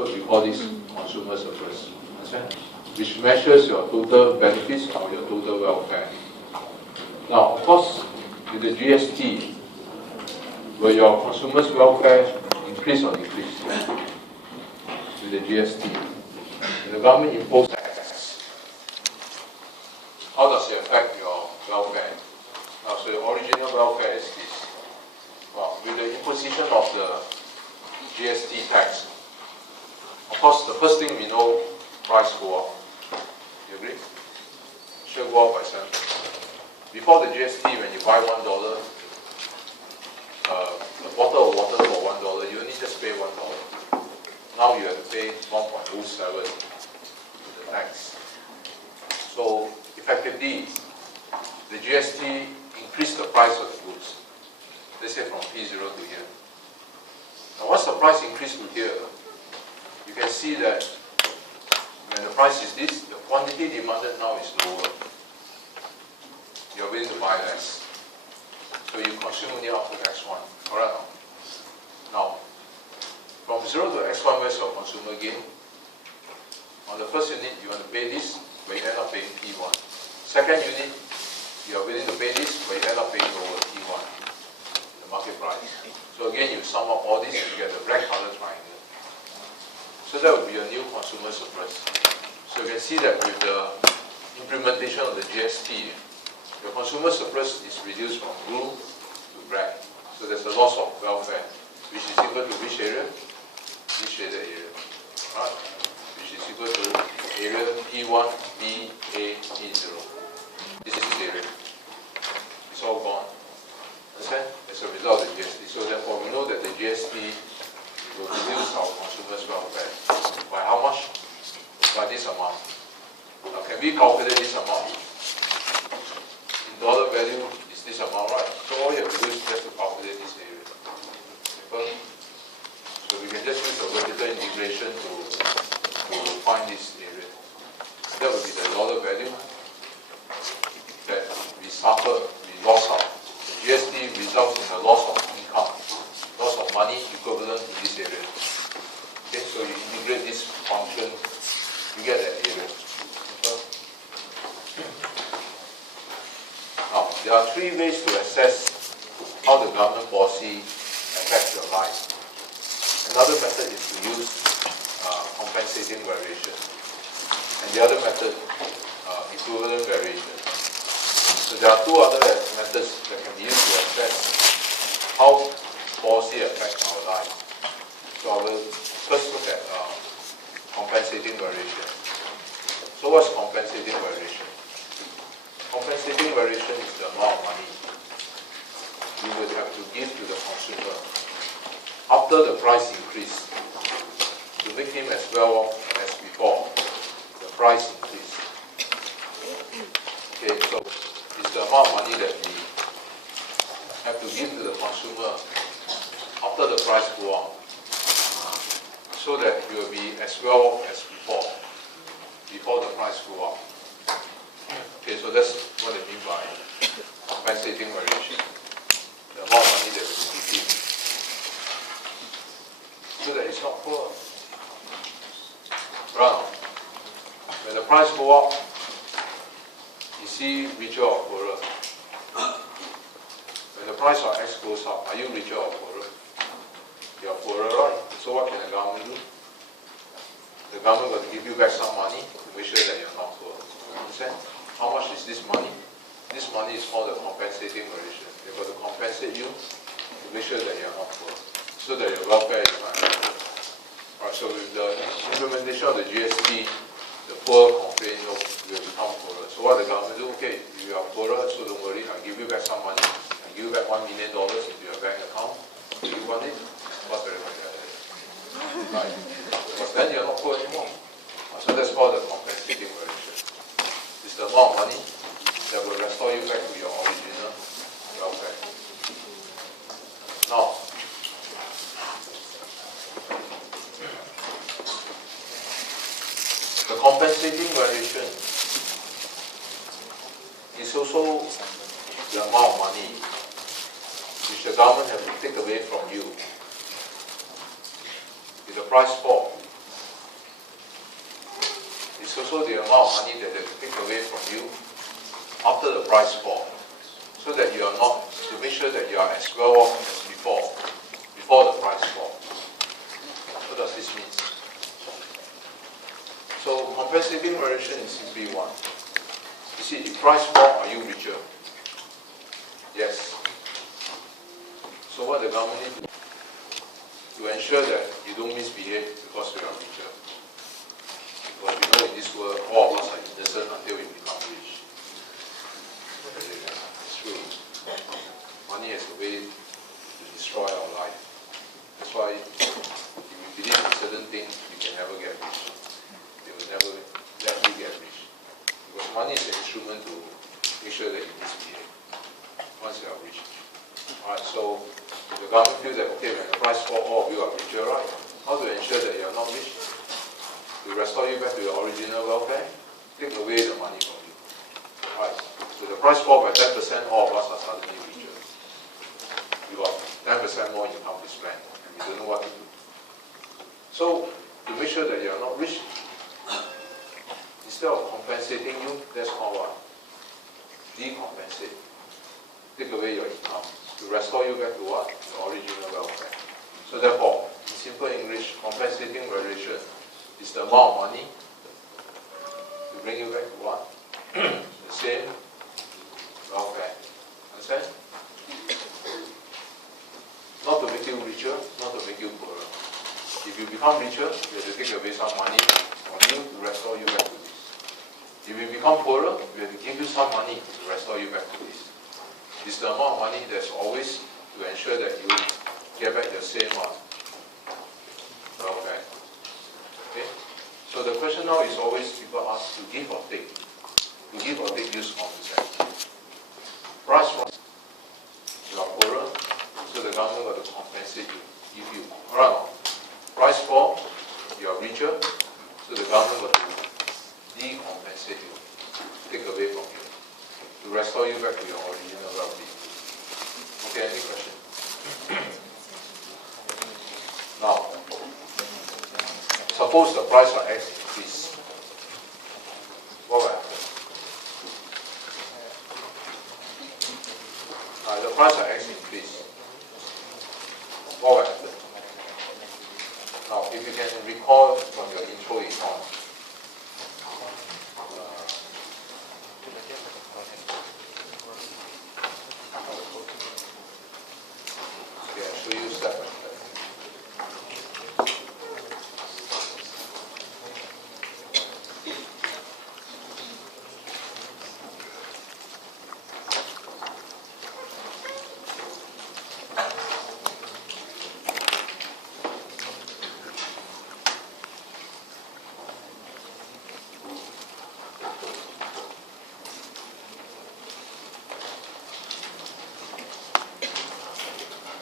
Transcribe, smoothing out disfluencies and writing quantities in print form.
what we call this consumer surplus, understand? Which measures your total benefits or your total welfare. Now, of course, with the GST, will your consumers' welfare increase or decrease? With the GST, when the government imposes tax, how does it affect your welfare? Now, so the original welfare is this. Well, with the imposition of the GST tax, of course, the first thing we know, price go up. You agree? Should go up by 7%. Before the GST, when you buy $1, a bottle of water for $1, you only just pay $1. Now you have to pay 1.07 to the tax. So effectively, the GST increased the price of the goods. They say from P0 to here. Now, what's the price increase to here? You can see that when the price is this, the quantity demanded now is lower. You're willing to buy less. So you consume only after X1. Alright now, from 0 to X1, where's your consumer gain? On the first unit, you want to pay this, but you end up paying P1. Second unit, you are willing to pay this, but you end up paying over P1, the market price. So again, you sum up all this, you get the black color triangle. So that would be a new consumer surplus. So you can see that with the implementation of the GST, the consumer surplus is reduced from blue to black. So there's a loss of welfare, which is equal to which area? This shaded area. Right? Which is equal to area P1, B, A, P0. This is the area. It's all gone. Understand? As a result of the GST. So therefore, we know that the GST will reduce our consumers' welfare. By how much? By this amount. Now, can we calculate this amount? In dollar value, is this amount, right? So all you have to do is just to calculate this area. Simple. So we can just use a vertical integration to find this area. That would be the dollar value that we suffer, we lost out. The GST results in the loss of income, loss of money equivalent to this area. Okay, so you integrate this function, you get that area. Now, there are three ways to assess how the government policy affects your life. Another method is to use compensating variation. And the other method, equivalent variation. So there are two other methods that can be used to assess how policy affects our life. So I will first look at compensating variation. So what's compensating variation? Compensating variation is the amount of money you would have to give to the consumer after the price increase to make him as well as before the price increase. Okay, so it's the amount of money that we have to give to the consumer after the price go up, so that he will be as well as before the price go up. Okay, so that's what I mean by compensating variation. The amount of money that we give him, so that it's not poor. Right. When the price go up, you see richer or poorer. When the price of X goes up, are you richer or poorer? You are poorer, right? So what can the government do? The government will give you back some money to make sure that you're not poor. Understand? How much is this money? This money is called the compensating variation. They've got to compensate you to make sure that you're not poor, so that your welfare is fine. Alright, so with the implementation of the GST, the poor complain, you know, we will become poorer. So what the government do? Okay, you are poorer, so don't worry, I'll give you back some money. I'll give you back $1 million into your bank account. Do you want it? What's very much that? Right? Because then you're not poor anymore. So that's called the compensating variation. It's the amount of money that will restore you back to your original welfare. Now, the compensating variation is also the amount of money which the government has to take away from you. If the price falls, It's also the amount of money that they take away from you after the price fall, so that you are not, to make sure that you are as well off as before the price fall. What does this mean? So compensating variation is simply one. You see, if price fall, are you richer? Yes. So what the government needs to ensure that you don't misbehave because you are richer. Because we know in this world, all of us are innocent until we become rich. It's true. Money has a way to destroy our life. That's why if you believe in certain things, you can never get rich. They will never let you get rich. Because money is an instrument to make sure that you misbehave once you are rich. Alright, so the government feels that, okay, when the price falls, all of you are richer, right? How to ensure that you are not rich? To restore you back to your original welfare, take away the money from you. Alright, so the price falls by 10%, all of us are suddenly richer. You got 10% more income to spend, and you don't know what to do. So, to make sure that you are not rich, instead of compensating you, that's called what? Decompensate. Take away your income to restore you back to what? Your original welfare. So therefore, in simple English, compensating variation is the amount of money to bring you back to what? The same welfare. Understand? Not to make you richer, not to make you poorer. If you become richer, you have to take away some money from you to restore you back to this. If you become poorer, we have to give you some money to restore you back to this. It's the amount of money that's always to ensure that you get back the same welfare. Okay? So the question now is always people ask to give or take. To give or take use concept. Price fall, you are poorer, so the government got to compensate you, give you. Alright, price fall, you are richer, so the government got to decompensate you, take away from you, to restore you back to your original well-being. Okay, any question? Now, suppose the price of X increase. What will happen? The price of X increase. What will happen? Now, if you can recall from your intro econ,